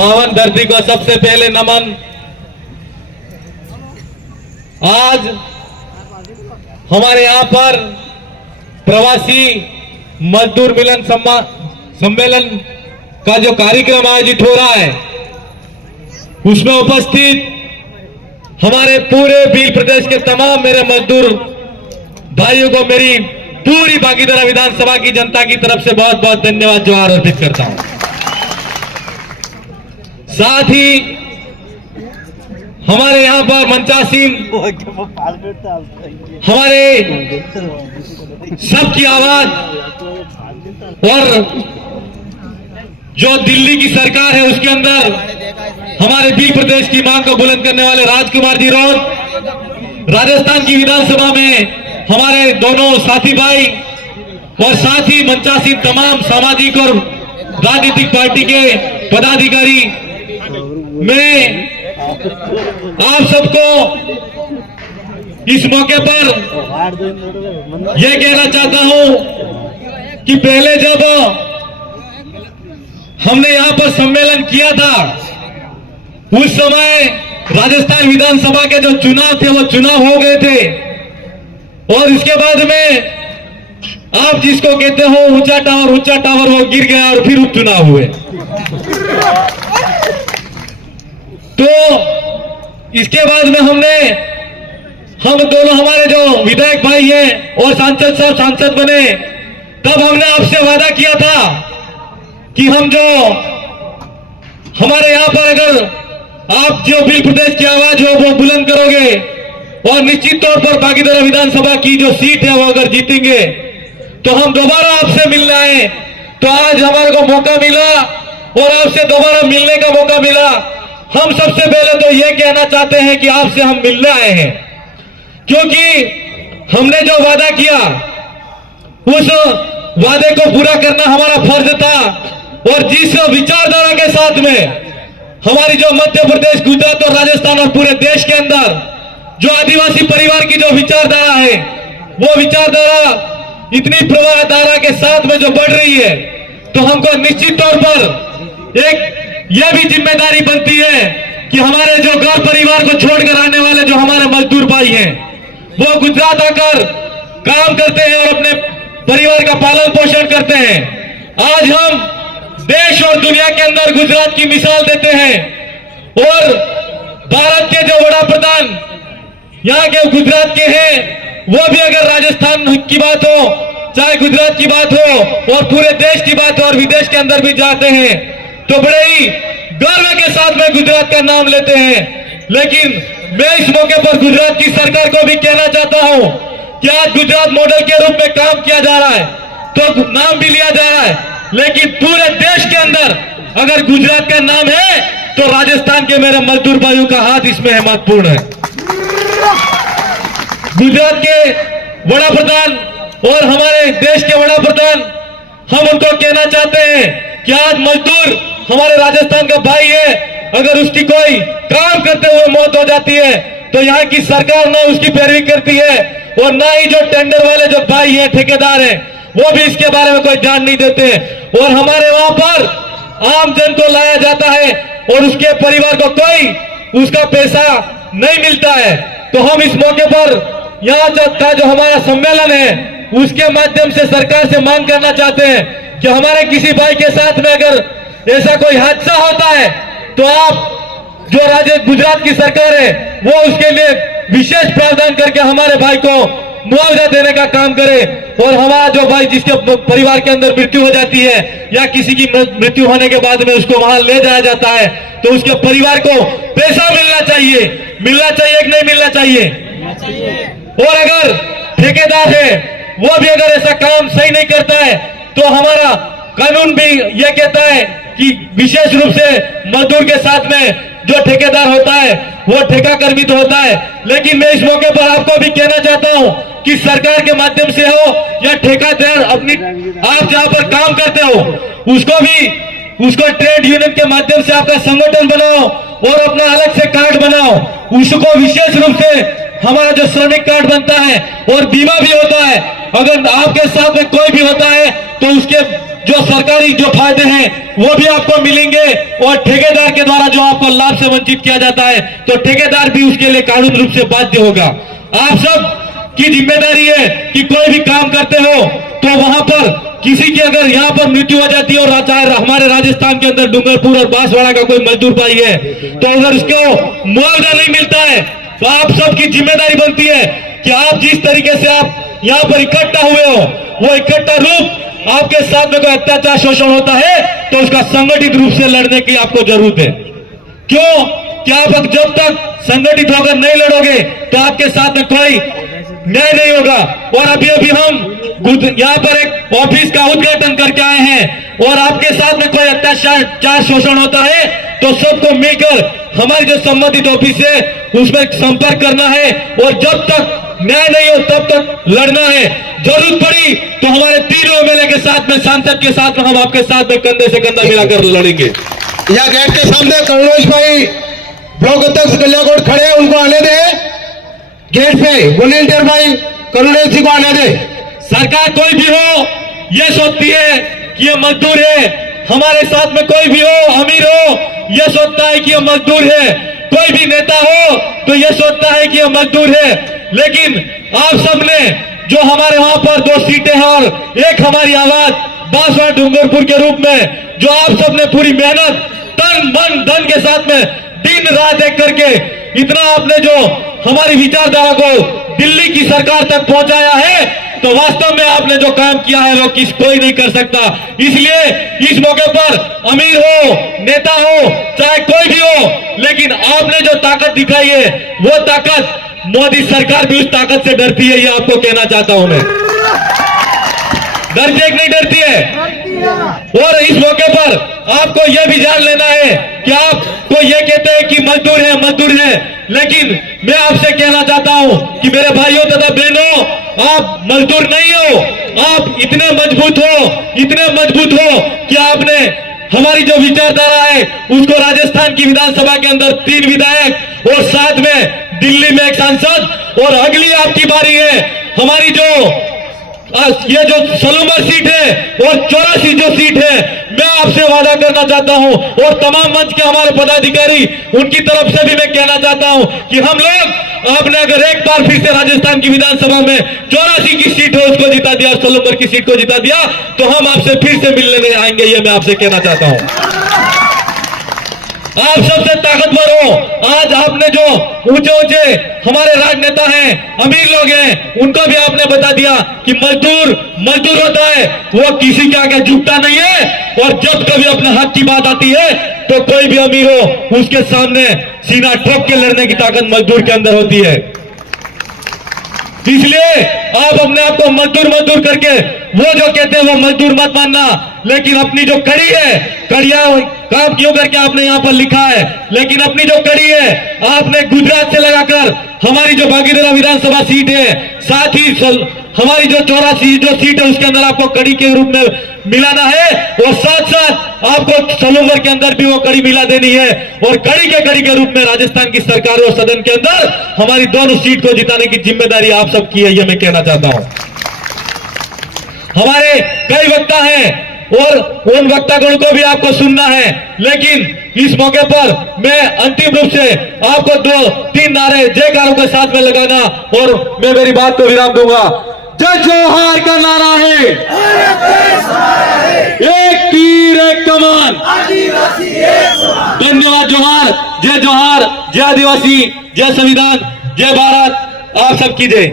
पावन धरती को सबसे पहले नमन। आज हमारे यहाँ पर प्रवासी मजदूर मिलन सम्मेलन का जो कार्यक्रम आयोजित हो रहा है, उसमें उपस्थित हमारे पूरे भील प्रदेश के तमाम मेरे मजदूर भाइयों को मेरी पूरी बागीदरा विधानसभा की जनता की तरफ से बहुत बहुत धन्यवाद जोहार अर्पित करता हूं। साथ ही हमारे यहाँ पर मंचासीन हमारे सबकी आवाज और जो दिल्ली की सरकार है उसके अंदर हमारे भील प्रदेश की मांग को बुलंद करने वाले राजकुमार जी रौत, राजस्थान की विधानसभा में हमारे दोनों साथी भाई और साथ ही मंचासीन तमाम सामाजिक और राजनीतिक पार्टी के पदाधिकारी, मैं आप सबको इस मौके पर यह कहना चाहता हूं कि पहले जब हमने यहां पर सम्मेलन किया था, उस समय राजस्थान विधानसभा के जो चुनाव थे वो चुनाव हो गए थे और इसके बाद में आप जिसको कहते हो ऊंचा टावर वो गिर गया और फिर उपचुनाव हुए। तो इसके बाद में हम दोनों हमारे जो विधायक भाई हैं और सांसद बने, तब हमने आपसे वादा किया था कि हम जो हमारे यहाँ पर अगर आप जो भील प्रदेश की आवाज है वो बुलंद करोगे और निश्चित तौर पर बागीदरा विधानसभा की जो सीट है वो अगर जीतेंगे तो हम दोबारा आपसे मिलने आए। तो आज हमारे को मौका मिला और आपसे दोबारा मिलने का मौका मिला। हम सबसे पहले तो ये कहना चाहते हैं कि आपसे हम मिलने आए हैं, क्योंकि हमने जो वादा किया उस वादे को पूरा करना हमारा फर्ज था। और जिस विचारधारा के साथ में हमारी जो मध्य प्रदेश, गुजरात और राजस्थान और पूरे देश के अंदर जो आदिवासी परिवार की जो विचारधारा है, वो विचारधारा इतनी प्रवाहधारा के साथ में जो बढ़ रही है, तो हमको निश्चित तौर पर एक यह भी जिम्मेदारी बनती है कि हमारे जो घर परिवार को छोड़कर आने वाले जो हमारे मजदूर भाई हैं, वो गुजरात आकर काम करते हैं और अपने परिवार का पालन पोषण करते हैं। आज हम देश और दुनिया के अंदर गुजरात की मिसाल देते हैं और भारत के जो वड़ा प्रधान यहाँ के गुजरात के हैं, वो भी अगर राजस्थान की बात हो, चाहे गुजरात की बात हो और पूरे देश की बात हो और विदेश के अंदर भी जाते हैं, तो बड़े ही गर्व के साथ में गुजरात का नाम लेते हैं। लेकिन मैं इस मौके पर गुजरात की सरकार को भी कहना चाहता हूं कि आज गुजरात मॉडल के रूप में काम किया जा रहा है, तो नाम भी लिया जा रहा है, लेकिन पूरे देश के अंदर अगर गुजरात का नाम है तो राजस्थान के मेरे मजदूर भाइयों का हाथ इसमें महत्वपूर्ण है। गुजरात के वड़ा प्रधान और हमारे देश के वड़ा प्रधान, हम उनको कहना चाहते हैं कि आज मजदूर हमारे राजस्थान का भाई है, अगर उसकी कोई काम करते हुए मौत हो जाती है तो यहाँ की सरकार ना उसकी पैरवी करती है और ना ही जो टेंडर वाले जो भाई हैं, ठेकेदार हैं, वो भी इसके बारे में कोई ध्यान नहीं देते। और हमारे वहां पर आम जन को लाया जाता है और उसके परिवार को कोई उसका पैसा नहीं मिलता है। तो हम इस मौके पर यहाँ जो हमारा सम्मेलन है उसके माध्यम से सरकार से मांग करना चाहते हैं कि हमारे किसी भाई के साथ में अगर ऐसा कोई हादसा होता है तो आप जो गुजरात की सरकार है वो उसके लिए विशेष प्रावधान करके हमारे भाई को मुआवजा देने का काम करे। और हमारा जो भाई जिसके परिवार के अंदर मृत्यु हो जाती है या किसी की मृत्यु होने के बाद में उसको वहां ले जाया जाता है, तो उसके परिवार को पैसा मिलना चाहिए कि नहीं मिलना चाहिए। और अगर ठेकेदार है वो भी अगर ऐसा काम सही नहीं करता है तो हमारा कानून भी यह कहता है कि विशेष रूप से मजदूर के साथ में जो ठेकेदार होता है वो ठेका कर्मित होता है। लेकिन मैं इस मौके पर आपको भी कहना चाहता हूं कि सरकार के माध्यम से हो या ठेकेदार अपनी आप जहां पर काम करते हो उसको ट्रेड यूनियन के माध्यम से आपका संगठन बनाओ और अपना अलग से कार्ड बनाओ। उसको विशेष रूप से हमारा जो श्रमिक कार्ड बनता है और बीमा भी होता है, अगर आपके साथ में कोई भी होता है तो उसके जो सरकारी जो फायदे हैं वो भी आपको मिलेंगे, और ठेकेदार के द्वारा जो आपको लाभ से वंचित किया जाता है तो ठेकेदार भी उसके लिए कानूनी रूप से बाध्य होगा। आप सब की जिम्मेदारी है कि कोई भी काम करते हो तो वहां पर किसी की अगर यहाँ पर मृत्यु हो जाती है, और चाहे हमारे राजस्थान के अंदर डूंगरपुर और बांसवाड़ा का कोई मजदूर भाई है, तो अगर उसको मुआवजा नहीं मिलता है तो आप सबकी जिम्मेदारी बनती है कि आप जिस तरीके से आप यहाँ पर इकट्ठा हुए हो, वो इकट्ठा रूप आपके साथ में कोई अत्याचार शोषण होता है तो उसका संगठित रूप से लड़ने की आपको जरूरत है। क्यों? कि आप जब तक संगठित होकर नहीं लड़ोगे तो आपके साथ में कोई न्याय नहीं होगा। और अभी हम यहाँ पर एक ऑफिस का उद्घाटन करके आए हैं, और आपके साथ में कोई अत्याचार शोषण होता है तो सबको मिलकर हमारी जो संबंधित ऑफिस है उसमें संपर्क करना है, और जब तक न्याय नहीं हो तब तक लड़ना है। जरूरत पड़ी तो हमारे तीनों एमएलए के साथ में, सांसद के साथ में हम आपके साथ में कंधे से कंधा मिलाकर लड़ेंगे। या गेट के सामने करुणेश भाई ब्लॉक अध्यक्ष गलियाकोट खड़े हैं, उनको आने दे गेट पे। वॉलेंटियर भाई करुणेश जी को आने दे। सरकार कोई भी हो ये सोचती है कि ये मजदूर है, हमारे साथ में कोई भी हो, अमीर हो, ये सोचता है कि ये मजदूर है, कोई भी नेता हो तो ये सोचता है कि ये मजदूर है। लेकिन आप सबने जो हमारे वहां पर 2 सीटें हैं और एक हमारी आवाज बांसवाड़ा डूंगरपुर के रूप में, जो आप सबने पूरी मेहनत तन मन धन के साथ में दिन रात एक करके इतना आपने जो हमारी विचारधारा को दिल्ली की सरकार तक पहुंचाया है, तो वास्तव में आपने जो काम किया है वो कोई नहीं कर सकता। इसलिए इस मौके पर अमीर हो, नेता हो, चाहे कोई भी हो, लेकिन आपने जो ताकत दिखाई है वो ताकत मोदी सरकार भी उस ताकत से डरती है, ये आपको कहना चाहता हूं मैं। डरती है कि नहीं डरती है? और इस मौके पर आपको यह भी जान लेना है कि आप तो ये कहते हैं कि मजदूर है, मजदूर है, लेकिन मैं आपसे कहना चाहता हूं कि मेरे भाइयों तथा बहनों, आप मजदूर नहीं हो, आप इतने मजबूत हो कि आपने हमारी जो विचारधारा है उसको राजस्थान की विधानसभा के अंदर 3 विधायक और साथ में दिल्ली में एक सांसद, और अगली आपकी बारी है हमारी जो ये जो सलूमर सीट है और 84 जो सीट है, मैं आपसे वादा करना चाहता हूं, और तमाम मंच के हमारे पदाधिकारी उनकी तरफ से भी मैं कहना चाहता हूं कि हम लोग आपने अगर एक बार फिर से राजस्थान की विधानसभा में 84 की सीट है उसको जिता दिया, सलूमर की सीट को जिता दिया, तो हम आपसे फिर से मिलने आएंगे, ये मैं आपसे कहना चाहता हूं। आप सबसे ताकतवर हो। आज आपने जो ऊंचे ऊंचे हमारे राजनेता हैं, अमीर लोग हैं, उनको भी आपने बता दिया कि मजदूर होता है, वो किसी के आगे झुकता नहीं है, और जब कभी अपने हक की बात आती है तो कोई भी अमीर हो उसके सामने सीना ठोक के लड़ने की ताकत मजदूर के अंदर होती है। इसलिए आप अपने आप को मजदूर करके, वो जो कहते हैं वो मजदूर मत मानना, लेकिन अपनी जो कड़ी है, कड़िया काम क्यों करके आपने यहाँ पर लिखा है, लेकिन अपनी जो कड़ी है आपने गुजरात से लगाकर हमारी जो भागीरथी विधानसभा सीट है, साथ ही हमारी जो 84 जो सीट है उसके अंदर आपको कड़ी के रूप में मिलाना है, और साथ साथ आपको सलूमर के अंदर भी वो कड़ी मिला देनी है, और कड़ी के रूप में राजस्थान की सरकार और सदन के अंदर हमारी दोनों सीट को जिताने की जिम्मेदारी आप सबकी है, ये मैं कहना चाहता हूं। हमारे कई वक्ता हैं और उन वक्तागण को भी आपको सुनना है, लेकिन इस मौके पर मैं अंतिम रूप से आपको 2-3 नारे जयकारों के साथ में लगाना, और मैं मेरी बात को विराम दूंगा। जय जोहार का नारा है, एक तीर एक कमान, धन्यवाद। जोहार, जय आदिवासी, जय संविधान, जय भारत, आप सबकी जय।